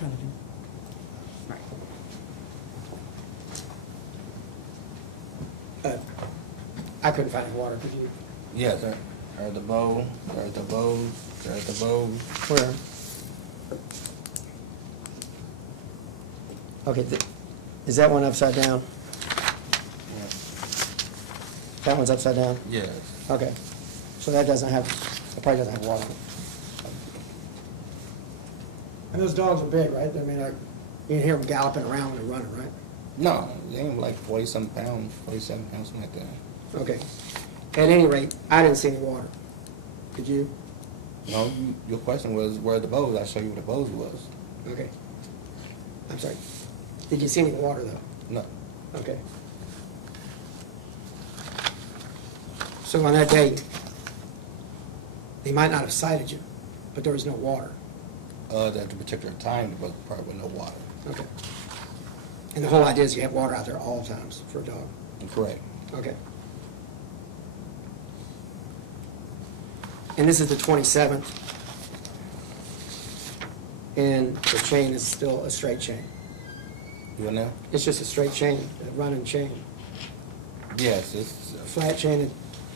trying to do? Right. I couldn't find any water, could you? Yes, sir. There's the bowl, there's the bowl, there's the bowl. Where? Okay, is that one upside down? Yeah. That one's upside down? Yes. Okay. So that doesn't have, it probably doesn't have water. And those dogs are big, right? I mean, like, you can hear them galloping around and running, right? No, they ain't like 40-something pounds, 47 pounds, something like that. Okay. At any rate, I didn't see any water. Did you? No, your question was where are the bowls? I'll show you where the bowls was. Okay. I'm sorry. Did you see any water, though? No. Okay. So on that day, they might not have cited you, but there was no water. At a particular time, there was probably no water. Okay. And the whole idea is you have water out there all times for a dog. Correct. Okay. And this is the 27th, and the chain is still a straight chain. You know? It's just a straight chain, a running chain. Yes, it's A flat chain.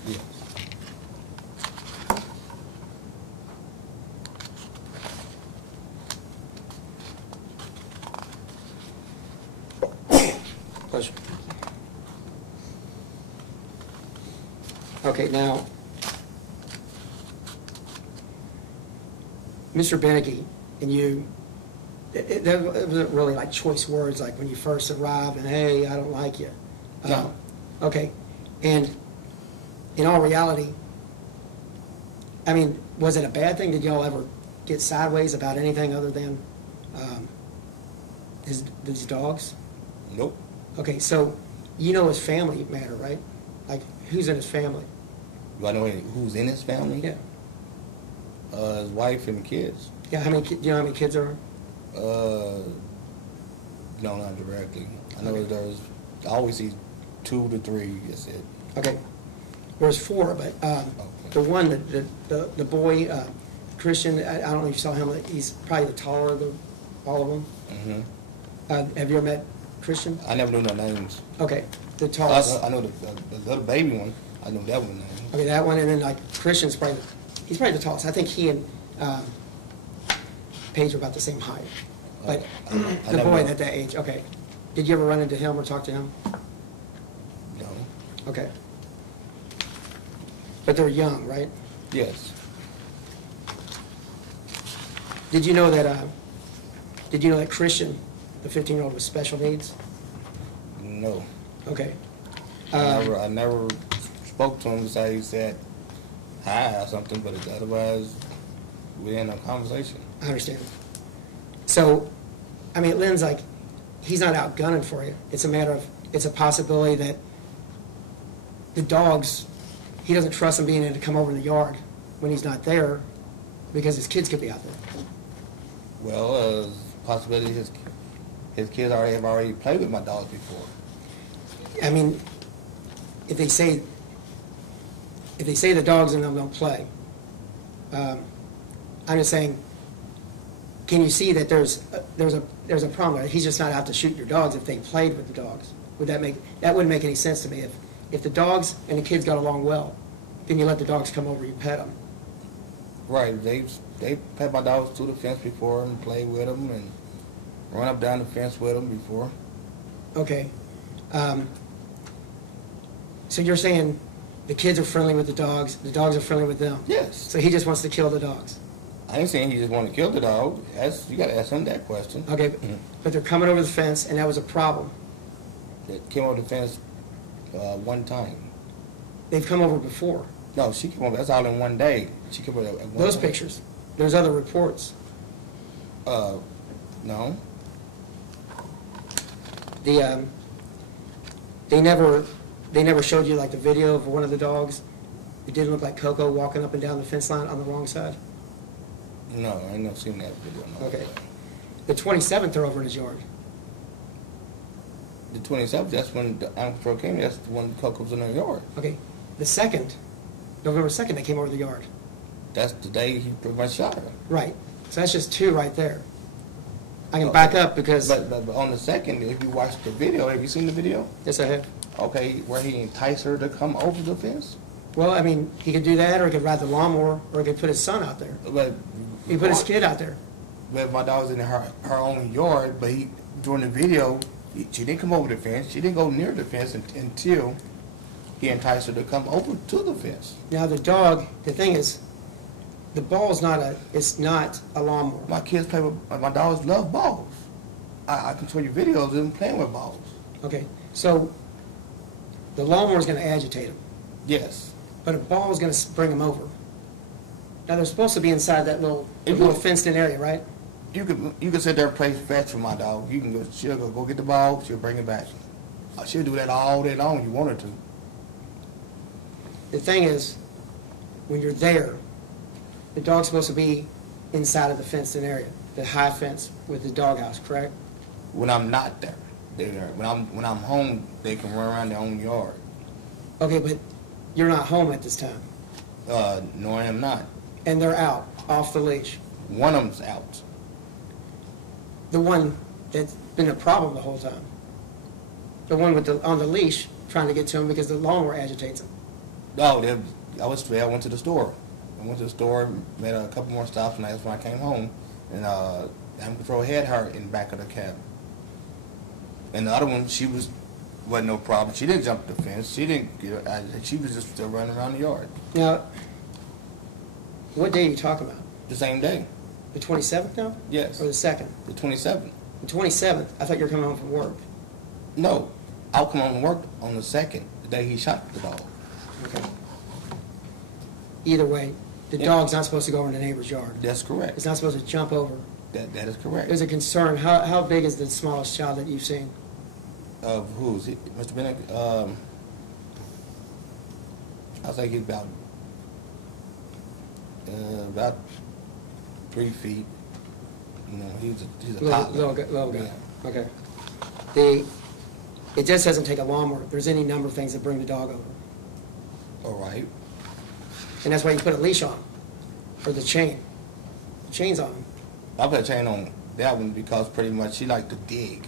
yes. Pleasure. Okay, now, Mr. Beneke and you, it wasn't really like choice words, like when you first arrived and, hey, I don't like you. No. Okay, and in all reality, I mean, was it a bad thing? Did y'all ever get sideways about anything other than these dogs? Nope. Okay, so you know his family matter, right? Like, who's in his family? Do I know who's in his family? Yeah. His wife and kids. Yeah, how many? Do you know how many kids there are? No, not directly. I know Okay. there's, I always see 2 to 3, that's it. Okay. There's 4, but the one, the boy, Christian, I don't know if you saw him, he's probably the taller of all of them. Mm-hmm. Have you ever met Christian? I never knew no names. Okay, the tallest. I know the little baby one. I know that one name. Okay, that one, and then like Christian's probably, he's probably the tallest. I think he and Paige are about the same height. But the boy at that age, okay. Did you ever run into him or talk to him? No. Okay. But they're young, right? Yes. Did you know that Christian, the 15-year-old with special needs? No. Okay. I never spoke to him besides he said hi or something, but otherwise we didn't have a conversation. I understand. So, I mean, Lynn's like, he's not out gunning for you. It's a matter of, it's a possibility that the dogs, he doesn't trust them being able to come over in the yard when he's not there because his kids could be out there. Well, possibility his kids have already played with my dogs before. I mean, if they say the dogs in them don't play, I'm just saying, can you see that there's a problem there? He's just not out to shoot your dogs if they played with the dogs. That wouldn't make any sense to me. If the dogs and the kids got along well, then you let the dogs come over, you pet them. Right. They pet my dogs to the fence before and play with them and run up down the fence with them before. Okay. So you're saying the kids are friendly with the dogs are friendly with them? Yes. So he just wants to kill the dogs? I ain't saying he just want to kill the dog. You got to ask him that question. Okay, but they're coming over the fence, and that was a problem. They came over the fence one time. They've come over before. No, she came over. That's all in one day. She came over at one Those day. pictures. There's other reports. No. They never showed you like the video of one of the dogs. It didn't look like Coco walking up and down the fence line on the wrong side. No, I ain't never seen that video. No. Okay. The 27th, they're over in his yard. The 27th, that's when the animal control came. That's when Coco was in her yard. Okay. The 2nd, November 2nd, they came over the yard. That's the day he pretty much shot her. Right. So that's just 2 right there. I can back up because... But on the second, if you watch the video, have you seen the video? Yes, I have. Okay, where he enticed her to come over the fence? Well, I mean, he could do that, or he could ride the lawnmower, or he could put his son out there. But He put his kid out there. But my dog's in her own yard, but during the video, she didn't come over the fence. She didn't go near the fence until he enticed her to come over to the fence. Now, the dog, the thing is, the ball's it's not a lawnmower. My kids play with, my dogs love balls. I can show you videos of them playing with balls. Okay, so the lawnmower's going to agitate him, Yes. but a ball's going to bring him over. Now, they're supposed to be inside that little fenced-in area, right? You could sit there and play fetch with my dog. You can go, she'll go get the ball, she'll bring it back. She'll do that all day long if you want her to. The thing is, when you're there, the dog's supposed to be inside of the fenced-in area, the high fence with the doghouse, correct? When I'm not there, they're there. When I'm home, they can run around their own yard. Okay, but you're not home at this time, No, I am not. and they're out, off the leash. One of them's out. The one that's been a problem the whole time. The one with on the leash, trying to get to him because the lawnmower agitates him. No, I went to the store. I went to the store, made a couple more stops, and that's when I came home. And Animal Control had her in the back of the cab. And the other one, wasn't no problem. She didn't jump the fence. She didn't she was just still running around the yard. Now, what day are you talking about? The same day. The 27th now? Yes. Or the 2nd? The 27th. The 27th, I thought you were coming home from work. No, I'll come home to work on the 2nd, the day he shot the dog. Okay. Either way, the dog's not supposed to go in the neighbor's yard. That's correct. It's not supposed to jump over. That is correct. There's a concern. How big is the smallest child that you've seen? Of who's? Mr. Bennett? I think he's about 3 feet. You know, he's a toddler. Little guy. Yeah. Okay. It just doesn't take a lawnmower. There's any number of things that bring the dog over. All right. And that's why you put a leash on, or the chain. The chain's on him. I put a chain on that one because pretty much she liked to dig.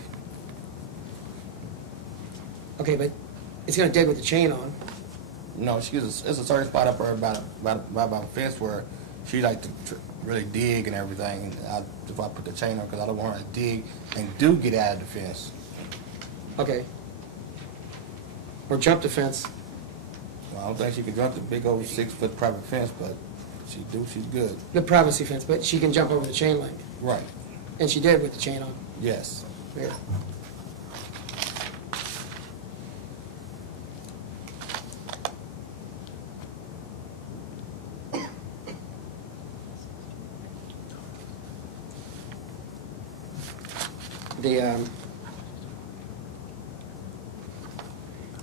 Okay, but it's going to dig with the chain on. No, it's a certain spot up there about the fence where she liked to really dig and everything. And if I put the chain on, because I don't want her to dig and do get out of the fence. Okay. Or jump the fence. Well, I don't think she can jump the big old 6-foot private fence, but she's good. The privacy fence, but she can jump over the chain link. Right. And she did with the chain on. Yes. Yeah.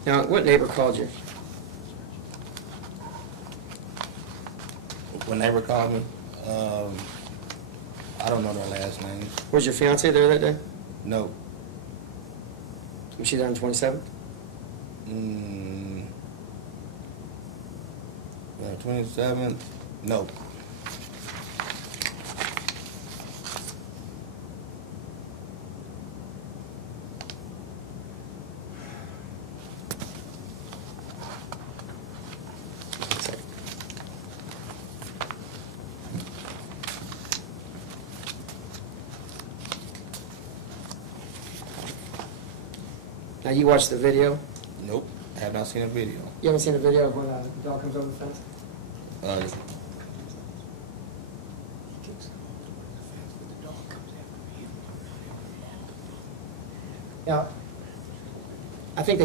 Now, what neighbor called you? When neighbor called me, I don't know their last names. Was your fiance there that day? No. Was she there on 27th? 27th? No. Now, you watched the video? Nope. I have not seen a video. You haven't seen the video of when the dog comes over the fence? Now, I think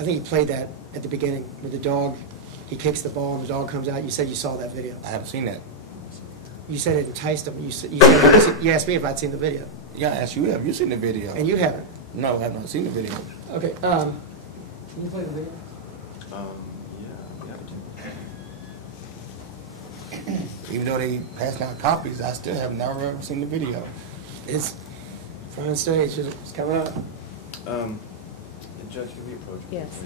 he played that at the beginning with the dog. He kicks the ball and the dog comes out. You said you saw that video. I haven't seen that. You said it enticed him. You asked me if I'd seen the video. Yeah, I asked you, have you seen the video? And you haven't. No, I have not seen the video. Okay. Can you play the video? Yeah. Even though they passed out copies, I still have never ever seen the video. It's front stage. It's coming up. The judge, can we approach him? Yes.